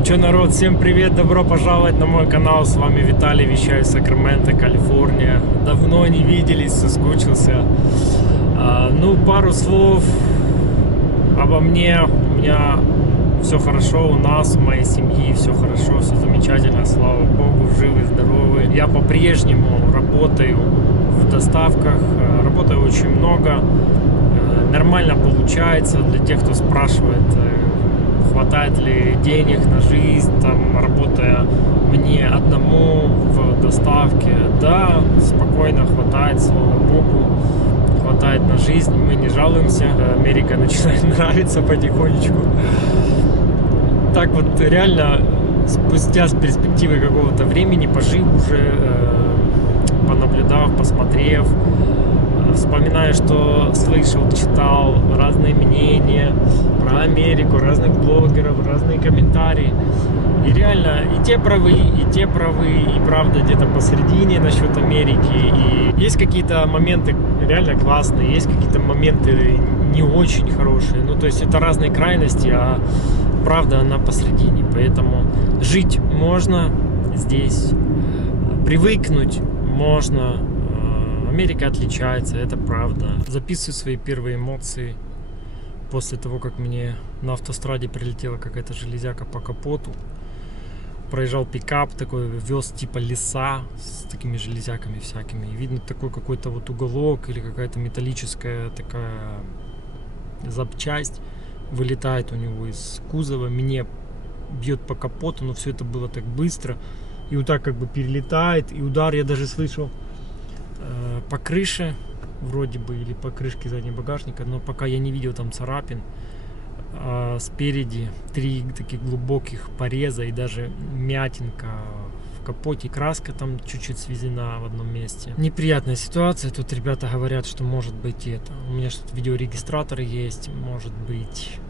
Ну что, народ, всем привет, добро пожаловать на мой канал. С вами Виталий, вещаю из Сакраменто, Калифорния. Давно не виделись, соскучился. Ну, пару слов обо мне. У меня все хорошо, у нас, у моей семьи все хорошо, все замечательно, слава богу, живы, здоровы. Я по-прежнему работаю в доставках, работаю очень много. Нормально получается. Для тех, кто спрашивает, хватает ли денег на жизнь, там, работая мне одному в доставке. Да, спокойно хватает, слава богу, хватает на жизнь, мы не жалуемся. Америка начинает нравиться потихонечку. Так вот, реально, спустя с перспективы какого-то времени, пожив уже, понаблюдав, посмотрев, вспоминаю, что слышал, читал разные мнения про Америку, разных блогеров, разные комментарии. И реально, и те правы, и правда где-то посередине насчет Америки. И есть какие-то моменты реально классные, есть какие-то моменты не очень хорошие. Ну, то есть это разные крайности, а правда она посередине. Поэтому жить можно здесь, привыкнуть можно. Америка отличается, это правда. Записываю свои первые эмоции после того, как мне на автостраде прилетела какая-то железяка по капоту. Проезжал пикап такой, вез типа леса с такими железяками всякими. И видно такой какой-то вот уголок или какая-то металлическая такая запчасть вылетает у него из кузова. Мне бьет по капоту, но все это было так быстро. И вот так как бы перелетает. И удар я даже слышал по крыше вроде бы, или по крышке заднего багажника, но пока я не видел там царапин. А спереди 3 таких глубоких пореза и даже мятинка в капоте, краска там чуть-чуть свезена в одном месте. Неприятная ситуация. Тут ребята говорят, что может быть это, у меня что-то видеорегистратор есть, может быть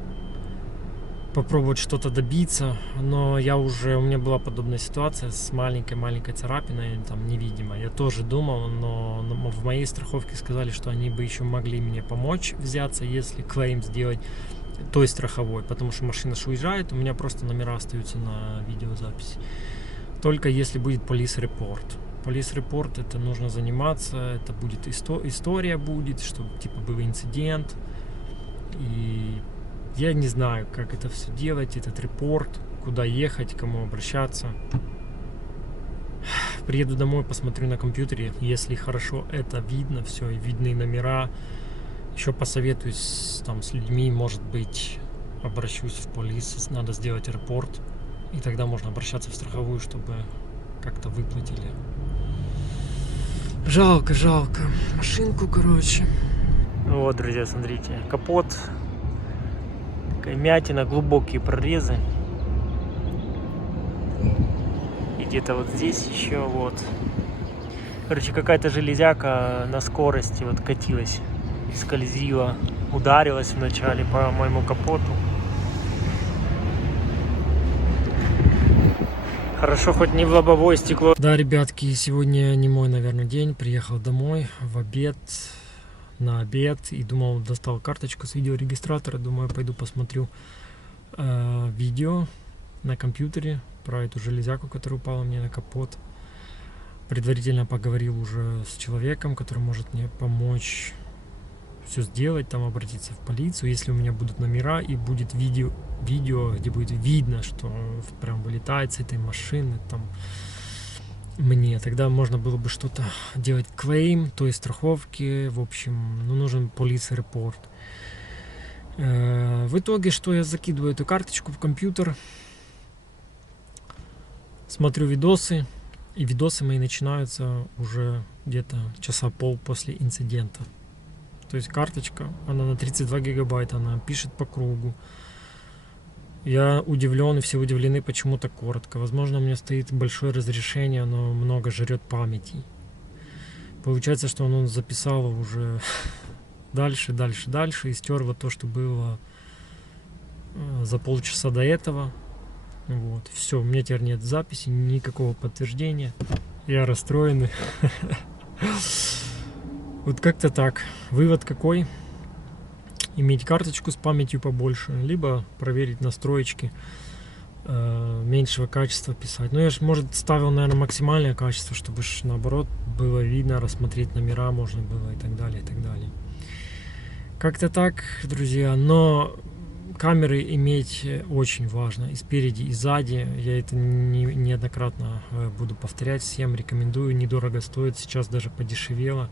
попробовать что-то добиться, но у меня была подобная ситуация с маленькой царапиной, там невидимой. Я тоже думал, но в моей страховке сказали, что они бы еще могли мне помочь взяться, если клейм сделать той страховой, потому что машина уезжает, у меня просто номера остаются на видеозаписи. Только если будет police report. Police report, это нужно заниматься, это будет история будет, что типа был инцидент, и я не знаю, как это все делать, этот репорт, куда ехать, к кому обращаться. Приеду домой, посмотрю на компьютере, если хорошо это видно, все, и видны номера. Еще посоветуюсь там с людьми, может быть, обращусь в полицию, надо сделать репорт, и тогда можно обращаться в страховую, чтобы как-то выплатили. Жалко машинку, короче. Вот, друзья, смотрите, капот. Такая мятина, глубокие прорезы. И где-то вот здесь еще вот. Короче, какая-то железяка на скорости вот катилась и скользила, ударилась вначале по моему капоту. Хорошо, хоть не в лобовое стекло. Да, ребятки, сегодня не мой, наверное, день. Приехал домой на обед и думал, достал карточку с видеорегистратора, думаю, пойду посмотрю видео на компьютере про эту железяку, которая упала мне на капот. Предварительно поговорил уже с человеком, который может мне помочь все сделать, там обратиться в полицию, если у меня будут номера и будет видео, где будет видно, что прям вылетает с этой машины там мне, тогда можно было бы что-то делать, клейм той страховки. В общем, нужен police report. В итоге, что я закидываю эту карточку в компьютер, смотрю видосы, и видосы мои начинаются уже где-то часа пол после инцидента. То есть карточка, она на 32 гигабайта, она пишет по кругу. Я удивлен, и все удивлены, почему так коротко. Возможно, у меня стоит большое разрешение, но много жрет памяти. Получается, что он записал уже дальше, и стер вот то, что было за полчаса до этого. Вот, все, у меня теперь нет записи, никакого подтверждения. Я расстроенный. Вот как-то так. Вывод какой? иметь карточку с памятью побольше, либо проверить настроечки меньшего качества писать. Ну, я же, может, ставил, наверное, максимальное качество, чтобы наоборот было видно, рассмотреть номера можно было и так далее, и так далее. Как-то так, друзья, но камеры иметь очень важно, и спереди, и сзади. Я это неоднократно буду повторять всем, рекомендую, недорого стоит, сейчас даже подешевело.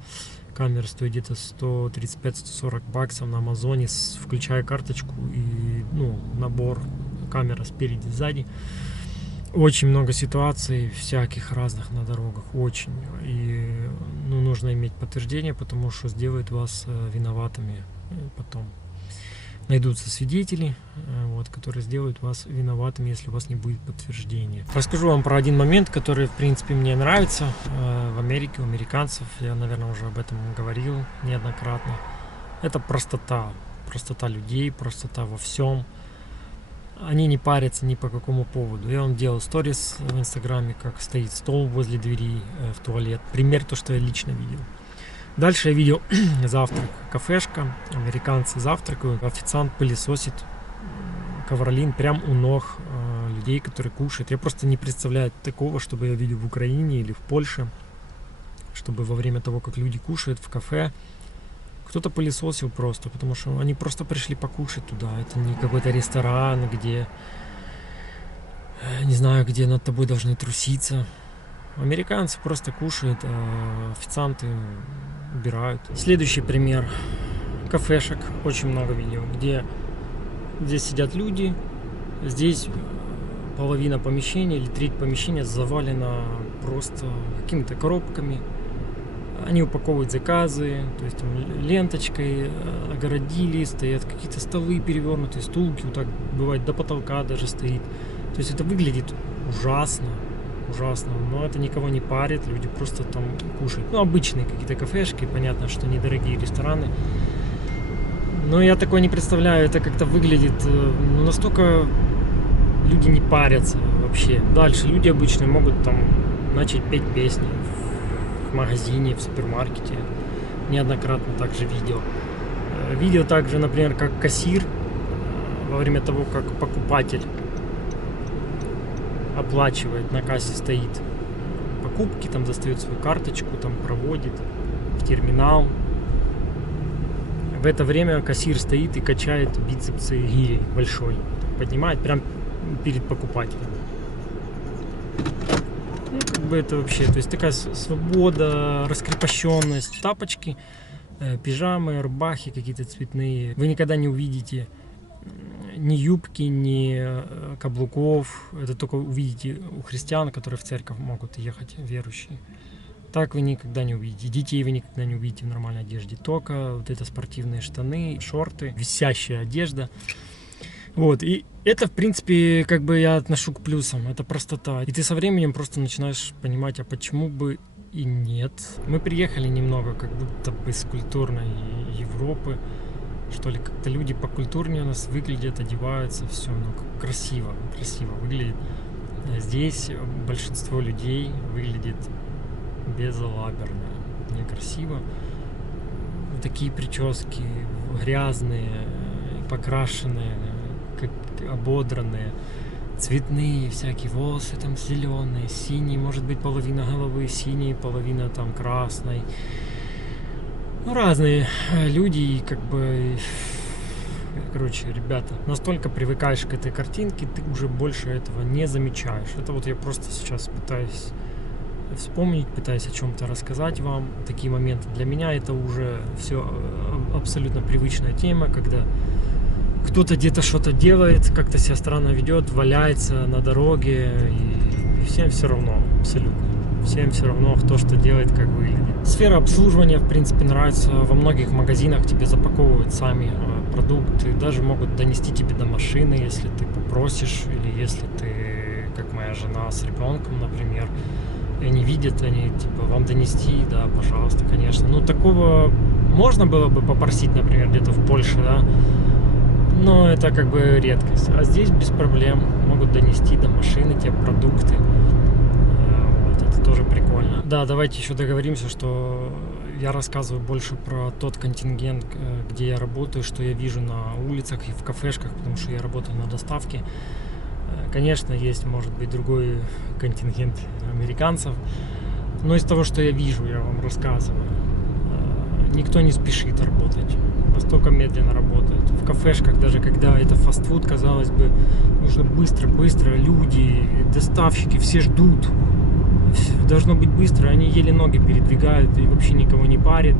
Камера стоит где-то 135-140 баксов на Амазоне, включая карточку и набор камера спереди, сзади. Очень много ситуаций всяких разных на дорогах, очень. И нужно иметь подтверждение, потому что сделают вас виноватыми потом. Найдутся свидетели, которые сделают вас виноватыми, если у вас не будет подтверждения. Расскажу вам про один момент, который, в принципе, мне нравится в Америке, у американцев. Я, наверное, уже об этом говорил неоднократно. Это простота. Простота людей, простота во всем. Они не парятся ни по какому поводу. Я вам делал сторис в Инстаграме, как стоит стол возле двери в туалет. Пример то, что я лично видел. Дальше я видел завтрак, кафешка, американцы завтракают, официант пылесосит ковролин прямо у ног людей, которые кушают. Я просто не представляю такого, чтобы я видел в Украине или в Польше, чтобы во время того, как люди кушают в кафе, кто-то пылесосил просто, потому что они просто пришли покушать туда. Это не какой-то ресторан, где, не знаю, где над тобой должны труситься. Американцы просто кушают, а официанты убирают. Следующий пример. Кафешек очень много видел, где здесь сидят люди, здесь половина помещения или треть помещения завалена просто какими-то коробками. Они упаковывают заказы, то есть там ленточкой огородили, стоят какие-то столы перевернутые, стулки, вот так бывает до потолка даже стоит. То есть это выглядит ужасно. Ужасно, но это никого не парит, люди просто там кушают. Обычные какие-то кафешки, понятно, что недорогие рестораны. Но я такое не представляю, это как-то выглядит, настолько люди не парятся вообще. Дальше люди обычные могут там начать петь песни в магазине, в супермаркете. Неоднократно также видел. Видел также, например, как кассир во время того, как покупатель оплачивает, на кассе стоит покупки, там достает свою карточку, там проводит в терминал. В это время кассир стоит и качает бицепсы гирей большой, поднимает прям перед покупателем. Как бы это вообще, то есть такая свобода, раскрепощенность. Тапочки, пижамы, рубахи какие-то цветные. Вы никогда не увидите ни юбки, ни каблуков. Это только увидите у христиан, которые в церковь могут ехать, верующие. Так вы никогда не увидите. Детей вы никогда не увидите в нормальной одежде. Только вот это спортивные штаны, шорты, висящая одежда. Вот. И это, в принципе, как бы я отношу к плюсам. Это простота. И ты со временем просто начинаешь понимать, а почему бы и нет. Мы приехали немного как будто бы с культурной Европы. Что ли, как-то люди покультурнее у нас выглядят, одеваются, все, красиво выглядит. Здесь большинство людей выглядит безалаберно, некрасиво. Такие прически грязные, покрашенные, как ободранные, цветные всякие, волосы там зеленые, синие, может быть половина головы синей, половина там красной. Разные люди, как бы, короче, ребята, настолько привыкаешь к этой картинке, ты уже больше этого не замечаешь. Это вот я просто сейчас пытаюсь вспомнить, пытаюсь о чем-то рассказать вам. Такие моменты. Для меня это уже все абсолютно привычная тема, когда кто-то где-то что-то делает, как-то себя странно ведет, валяется на дороге, и всем все равно, абсолютно. Всем все равно, кто что делает, как выглядит. Сфера обслуживания, в принципе, нравится. Во многих магазинах тебе запаковывают сами продукты, даже могут донести тебе до машины, если ты попросишь, или если ты, как моя жена с ребенком, например, и они видят, они типа вам донести, да, пожалуйста, конечно. Такого можно было бы попросить, например, где-то в Польше, да, но это как бы редкость. А здесь без проблем могут донести до машины тебе продукты. Тоже прикольно. Да, давайте еще договоримся, что я рассказываю больше про тот контингент, где я работаю, что я вижу на улицах и в кафешках, потому что я работаю на доставке. Конечно, есть, может быть, другой контингент американцев, но из того, что я вижу, я вам рассказываю, никто не спешит работать, настолько медленно работают. В кафешках, даже когда это фастфуд, казалось бы, нужно быстро, люди, доставщики, все ждут. Должно быть быстро, они еле ноги передвигают и вообще никого не парит.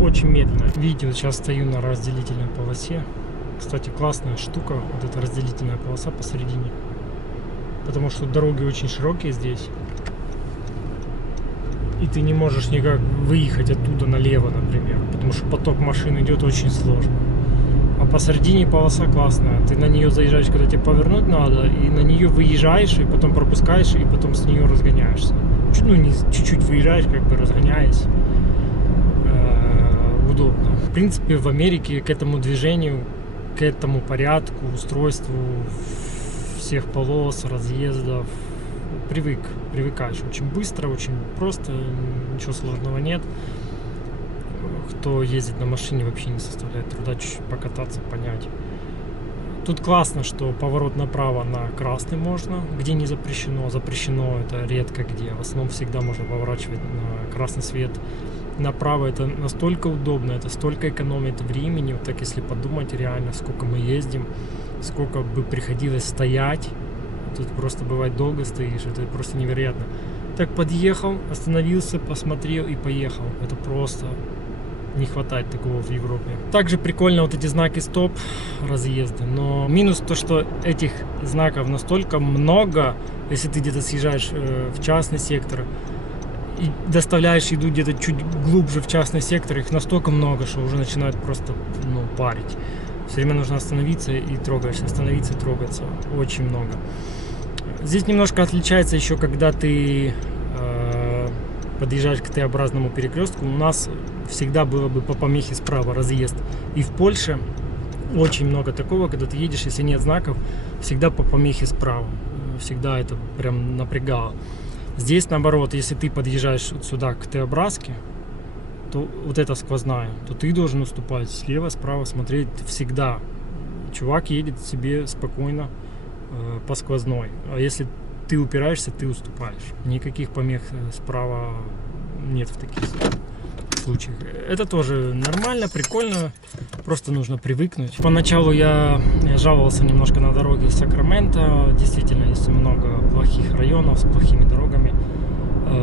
Очень медленно. Видите, вот сейчас стою на разделительной полосе. Кстати, классная штука, вот эта разделительная полоса посередине. Потому что дороги очень широкие здесь. И ты не можешь никак выехать оттуда налево, например. Потому что поток машин идет очень сложно. А посередине полоса классная. Ты на нее заезжаешь, когда тебе повернуть надо, и на нее выезжаешь, и потом пропускаешь, и потом с нее разгоняешься. Чуть-чуть выезжаешь, как бы разгоняясь. Удобно. В принципе, в Америке к этому движению, к этому порядку, устройству всех полос, разъездов привыкаешь. Очень быстро, очень просто, ничего сложного нет. Кто ездит на машине, вообще не составляет труда чуть-чуть покататься, понять. Тут классно, что поворот направо на красный можно, где не запрещено. Запрещено это редко где. В основном всегда можно поворачивать на красный свет. Направо это настолько удобно, это столько экономит времени. Вот так если подумать реально, сколько мы ездим, сколько бы приходилось стоять. Тут просто бывает долго стоишь, это просто невероятно. Так подъехал, остановился, посмотрел и поехал. Это просто не хватает такого в Европе. Также прикольно вот эти знаки стоп, разъезды. Но минус то, что этих знаков настолько много, если ты где-то съезжаешь в частный сектор и доставляешь еду где-то чуть глубже в частный сектор, их настолько много, что уже начинают просто парить. Все время нужно остановиться и трогаешься, остановиться и трогаться. Очень много. Здесь немножко отличается еще, когда ты подъезжаешь к Т-образному перекрестку. У нас всегда было бы по помехе справа разъезд. И в Польше очень много такого, когда ты едешь, если нет знаков, всегда по помехе справа. Всегда это прям напрягало. Здесь наоборот, если ты подъезжаешь вот сюда к Т-образке, то вот это сквозная, то ты должен уступать слева, справа, смотреть всегда. Чувак едет себе спокойно по сквозной. А если ты упираешься, ты уступаешь. Никаких помех справа нет в таких случаях. Это тоже нормально, прикольно. Просто нужно привыкнуть. Поначалу я жаловался немножко на дороги Сакраменто. Действительно, есть много плохих районов с плохими дорогами.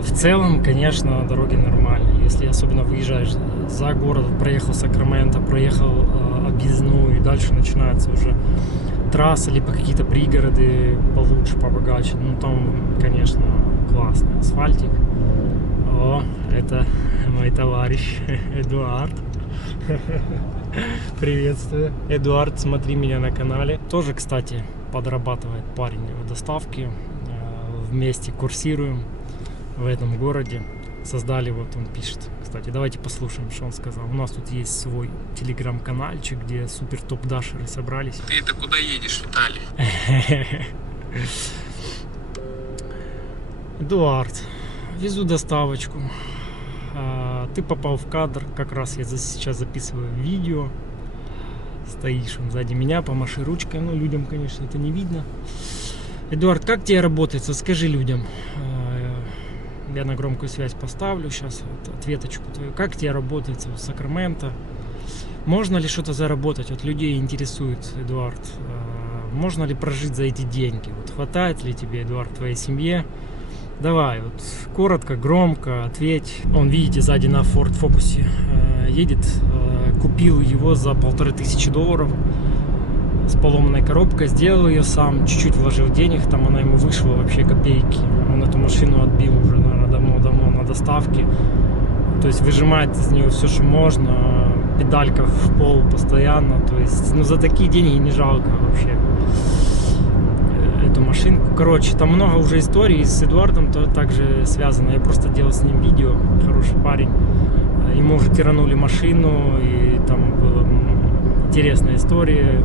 В целом, конечно, дороги нормальные. Если особенно выезжаешь за город, проехал Сакраменто, проехал объездную, и дальше начинается уже трасса, либо какие-то пригороды получше, побогаче. Ну, там, конечно, классный асфальтик. О, это мой товарищ Эдуард. Приветствую. Эдуард, смотри меня на канале. Тоже, кстати, подрабатывает парень в доставке. Вместе курсируем в этом городе. Создали, вот он пишет. Кстати, давайте послушаем, что он сказал. У нас тут есть свой телеграм-канальчик, где супер топ-дашеры собрались. Ты это куда едешь, Виталий? Эдуард, везу доставочку. Ты попал в кадр. Как раз я сейчас записываю видео. Стоишь он сзади меня, помаши ручкой. Ну, людям, конечно, это не видно. Эдуард, как тебе работается? Скажи людям. Я на громкую связь поставлю сейчас вот, ответочку твою. Как тебе работает в Сакраменто? Можно ли что-то заработать? Вот людей интересует, Эдуард. Можно ли прожить за эти деньги? Вот хватает ли тебе, Эдуард, твоей семье? Давай, вот коротко, громко ответь. Он, видите, сзади на Ford Focus едет. Купил его за $1500 с поломанной коробкой. Сделал ее сам, чуть-чуть вложил денег. Там она ему вышла вообще копейки. Он эту машину отбил уже, наверное, давно на доставке. То есть выжимает из нее все, что можно. Педалька в пол постоянно. То есть, ну, за такие деньги не жалко вообще эту машинку. Короче, там много уже историй с Эдуардом также связано. Я просто делал с ним видео. Хороший парень. Ему уже тиранули машину, и там была интересная история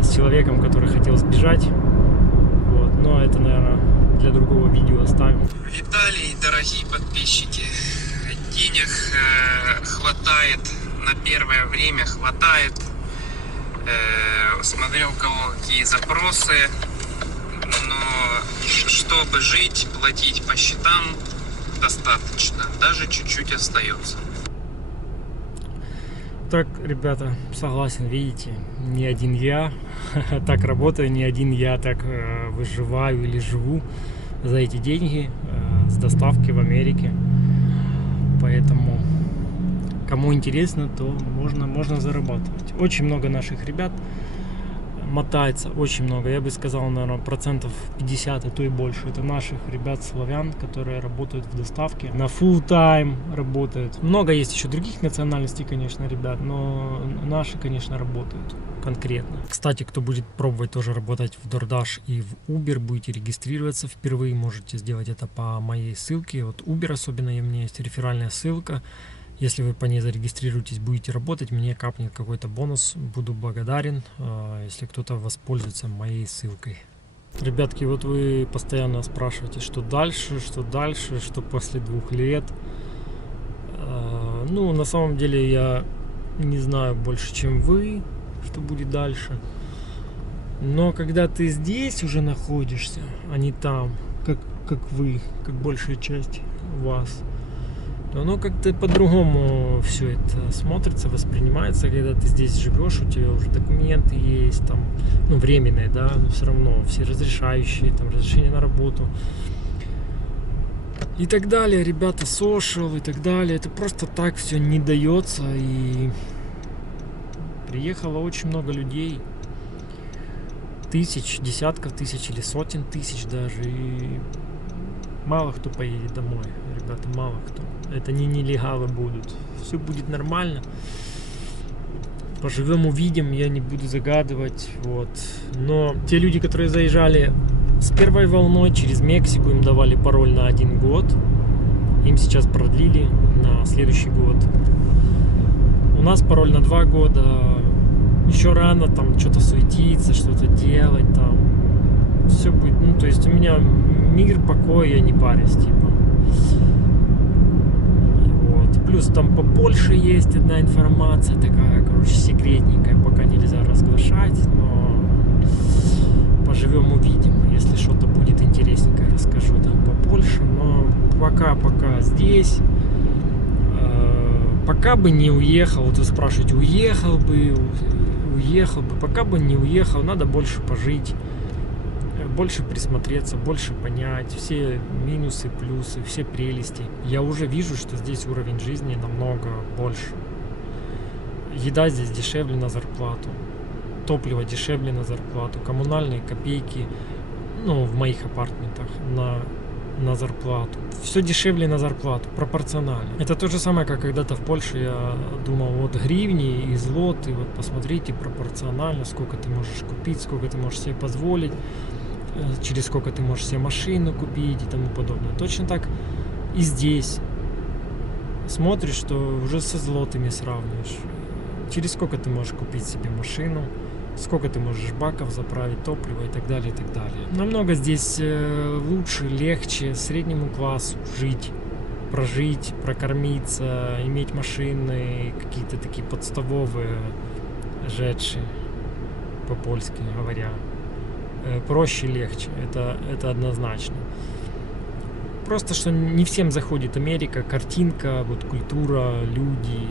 с человеком, который хотел сбежать. Вот. Но это, наверное, для другого видео оставим. Виталий, дорогие подписчики, денег хватает на первое время, хватает. Смотрел, у кого какие запросы, но чтобы жить, платить по счетам достаточно, даже чуть-чуть остается. Так, ребята, согласен, видите, не один я так работаю, не один я так выживаю или живу за эти деньги с доставки в Америке. Поэтому, кому интересно, то можно зарабатывать. Очень много наших ребят мотается, очень много. Я бы сказал, наверное, 50%, а то и больше. Это наших ребят славян, которые работают в доставке. На full time работают. Много есть еще других национальностей, конечно, ребят, но наши, конечно, работают конкретно. Кстати, кто будет пробовать тоже работать в DoorDash и в Uber, будете регистрироваться впервые, можете сделать это по моей ссылке. Вот Uber особенно, у меня есть реферальная ссылка. Если вы по ней зарегистрируетесь, будете работать, мне капнет какой-то бонус, буду благодарен, если кто-то воспользуется моей ссылкой. Ребятки, вот вы постоянно спрашиваете, что дальше, что после 2 лет. Ну, на самом деле я не знаю больше, чем вы, что будет дальше. Но когда ты здесь уже находишься, а не там, как вы, как большая часть вас, оно как-то по-другому все это смотрится, воспринимается, когда ты здесь живешь, у тебя уже документы есть, там, ну, временные, да, но все равно все разрешающие, там, разрешение на работу и так далее, ребята, social и так далее. Это просто так все не дается, и приехало очень много людей, тысяч, десятков тысяч или сотен тысяч даже, и мало кто поедет домой, ребята, мало кто. Это не нелегалы будут. Все будет нормально. Поживем, увидим. Я не буду загадывать. Вот. Но те люди, которые заезжали с первой волной через Мексику, им давали пароль на 1 год. Им сейчас продлили на следующий год. У нас пароль на 2 года. Еще рано там что-то суетиться, что-то делать там. Все будет. Ну, то есть у меня мир, покой, я не парюсь, типа. Плюс там побольше есть одна информация, такая, короче, секретненькая, пока нельзя разглашать, но поживем, увидим. Если что-то будет интересненькое, расскажу там побольше, но пока здесь. Пока бы не уехал, вот вы спрашиваете, уехал бы, пока бы не уехал, надо больше пожить, больше присмотреться, больше понять все минусы, плюсы, все прелести. Я уже вижу, что здесь уровень жизни намного больше. Еда здесь дешевле на зарплату, топливо дешевле на зарплату, коммунальные копейки, ну, в моих апартаментах на зарплату. Все дешевле на зарплату, пропорционально. Это то же самое, как когда-то в Польше я думал, вот гривни и злоты, вот посмотрите пропорционально, сколько ты можешь купить, сколько ты можешь себе позволить, через сколько ты можешь себе машину купить и тому подобное. Точно так и здесь. Смотришь, что уже со злотыми сравниваешь. Через сколько ты можешь купить себе машину, сколько ты можешь баков заправить, топливо и так далее, и так далее. Намного здесь лучше, легче среднему классу жить, прожить, прокормиться, иметь машины, какие-то такие подставовые rzeczy, по-польски говоря. Проще, легче, это однозначно. Просто что не всем заходит Америка, картинка, вот культура, люди,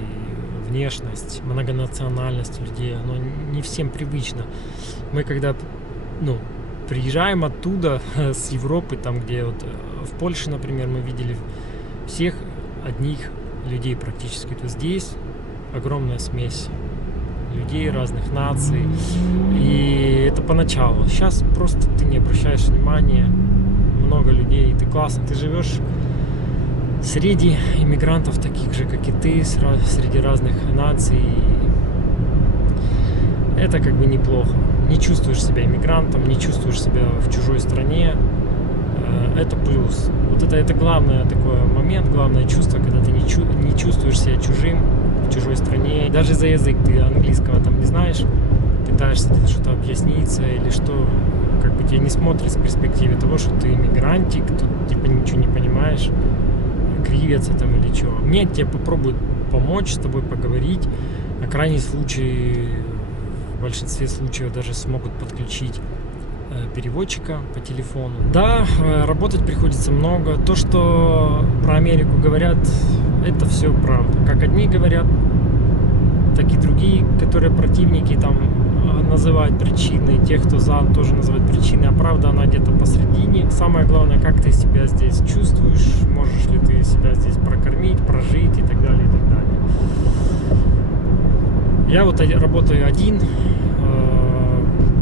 внешность, многонациональность людей, оно не всем привычно. Мы когда, приезжаем оттуда, с Европы, там где вот в Польше, например, мы видели всех одних людей практически, то здесь огромная смесь людей разных наций, и это поначалу. Сейчас просто ты не обращаешь внимания, много людей, ты классно, ты живешь среди иммигрантов, таких же, как и ты, среди разных наций. Это как бы неплохо. Не чувствуешь себя иммигрантом, не чувствуешь себя в чужой стране. Это плюс. Вот это главный такой момент, главное чувство, когда ты не чувствуешь себя чужим в чужой стране. Даже за язык ты английского там не знаешь, пытаешься что-то объясниться или что, как бы тебя не смотрят с перспективы того, что ты иммигрантик, тут типа ничего не понимаешь, кривятся там или что. Нет, тебе попробуют помочь, с тобой поговорить. На крайний случай большинстве случаев даже смогут подключить переводчика по телефону. Да, работать приходится много. То, что про Америку говорят, это все правда. Как одни говорят, так и другие, которые противники, там называют причины. Те, кто за, тоже называют причины. А правда, она где-то посредине. Самое главное, как ты себя здесь чувствуешь, можешь ли ты себя здесь прокормить, прожить и так далее, и так далее. Я вот работаю один.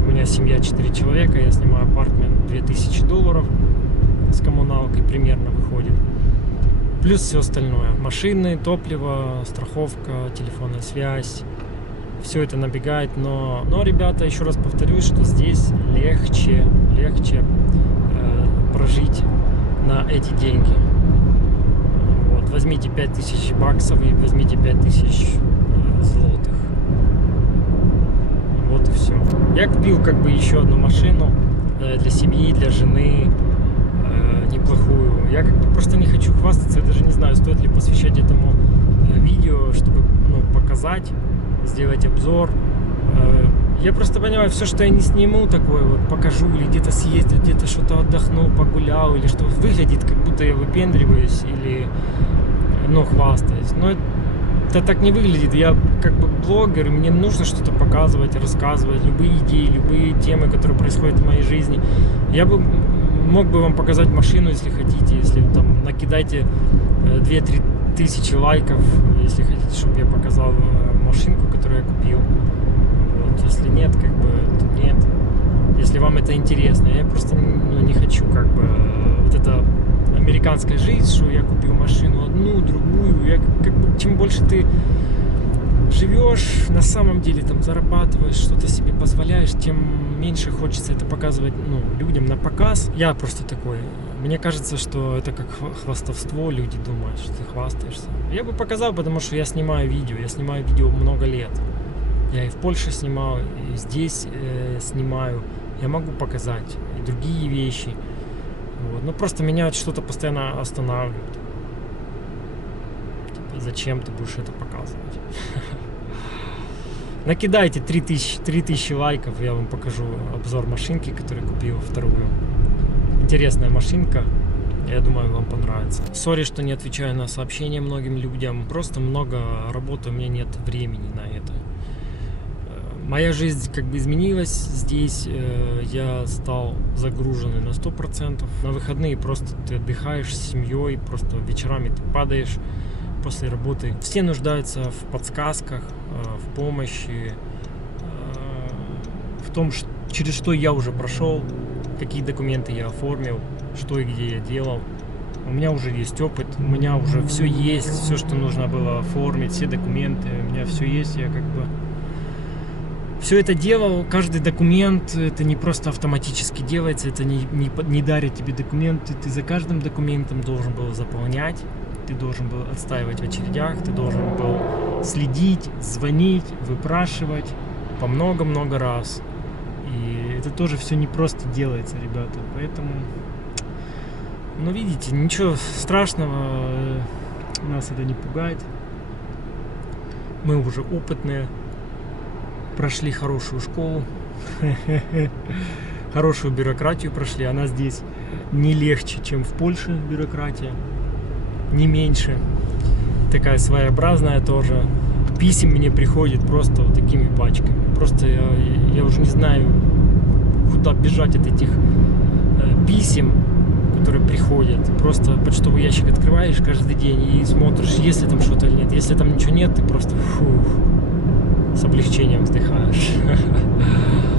У меня семья 4 человека, я снимаю апартмент, $2000 с коммуналкой примерно выходит. Плюс все остальное. Машины, топливо, страховка, телефонная связь. Все это набегает, но ребята, еще раз повторюсь, что здесь легче прожить на эти деньги. Вот, возьмите $5000 и возьмите 5000 злотых. Вот и все. Я купил как бы еще одну машину для семьи, для жены, неплохую. Я как бы просто не хочу хвастаться, я даже не знаю, стоит ли посвящать этому видео, чтобы показать, сделать обзор. Я просто понимаю, все, что я не сниму такое, вот покажу, или где-то съездил, где-то что-то отдохнул, погулял, или что выглядит, как будто я выпендриваюсь, или хвастаюсь. Но это так не выглядит. Я как бы блогер, и мне нужно что-то показывать, рассказывать, любые идеи, любые темы, которые происходят в моей жизни. Я бы мог бы вам показать машину, если хотите, если там накидайте 2-3 тысячи лайков, если хотите, чтобы я показал машинку, которую я купил. Вот. Если нет, как бы, то нет. Если вам это интересно. Я просто не хочу, как бы, вот это американская жизнь, что я купил машину одну, другую. Я, как бы, чем больше ты живешь, на самом деле там зарабатываешь, что-то себе позволяешь, тем меньше хочется это показывать людям на показ. Я просто такой. Мне кажется, что это как хвастовство, люди думают, что ты хвастаешься. Я бы показал, потому что я снимаю видео. Я снимаю видео много лет. Я и в Польше снимал, и здесь снимаю. Я могу показать и другие вещи. Вот. Но просто меня что-то постоянно останавливает. Типа, зачем ты будешь это показывать? Накидайте 3000 лайков, я вам покажу обзор машинки, которую купил, вторую. Интересная машинка, я думаю, вам понравится. Сори, что не отвечаю на сообщения многим людям, просто много работы, у меня нет времени на это. Моя жизнь как бы изменилась здесь, я стал загруженный на 100%. На выходные просто ты отдыхаешь с семьей, просто вечерами ты падаешь после работы. Все нуждаются в подсказках, в помощи, в том, через что я уже прошел, какие документы я оформил, что и где я делал. У меня уже есть опыт, у меня уже все есть, все, что нужно было оформить, все документы, у меня все есть, я как бы все это делал. Каждый документ, это не просто автоматически делается, это не дарят тебе документы, ты за каждым документом должен был заполнять, ты должен был отстаивать в очередях, ты должен был следить, звонить, выпрашивать по много-много раз. И это тоже все не просто делается, ребята. Поэтому, видите, ничего страшного, нас это не пугает. Мы уже опытные, прошли хорошую школу, хорошую бюрократию прошли. Она здесь не легче, чем в Польше бюрократия, не меньше. Такая своеобразная тоже. Писем мне приходит просто вот такими пачками. Просто я уже не знаю, куда бежать от этих писем, которые приходят. Просто почтовый ящик открываешь каждый день и смотришь, есть ли там что-то или нет. Если там ничего нет, ты просто с облегчением вздыхаешь.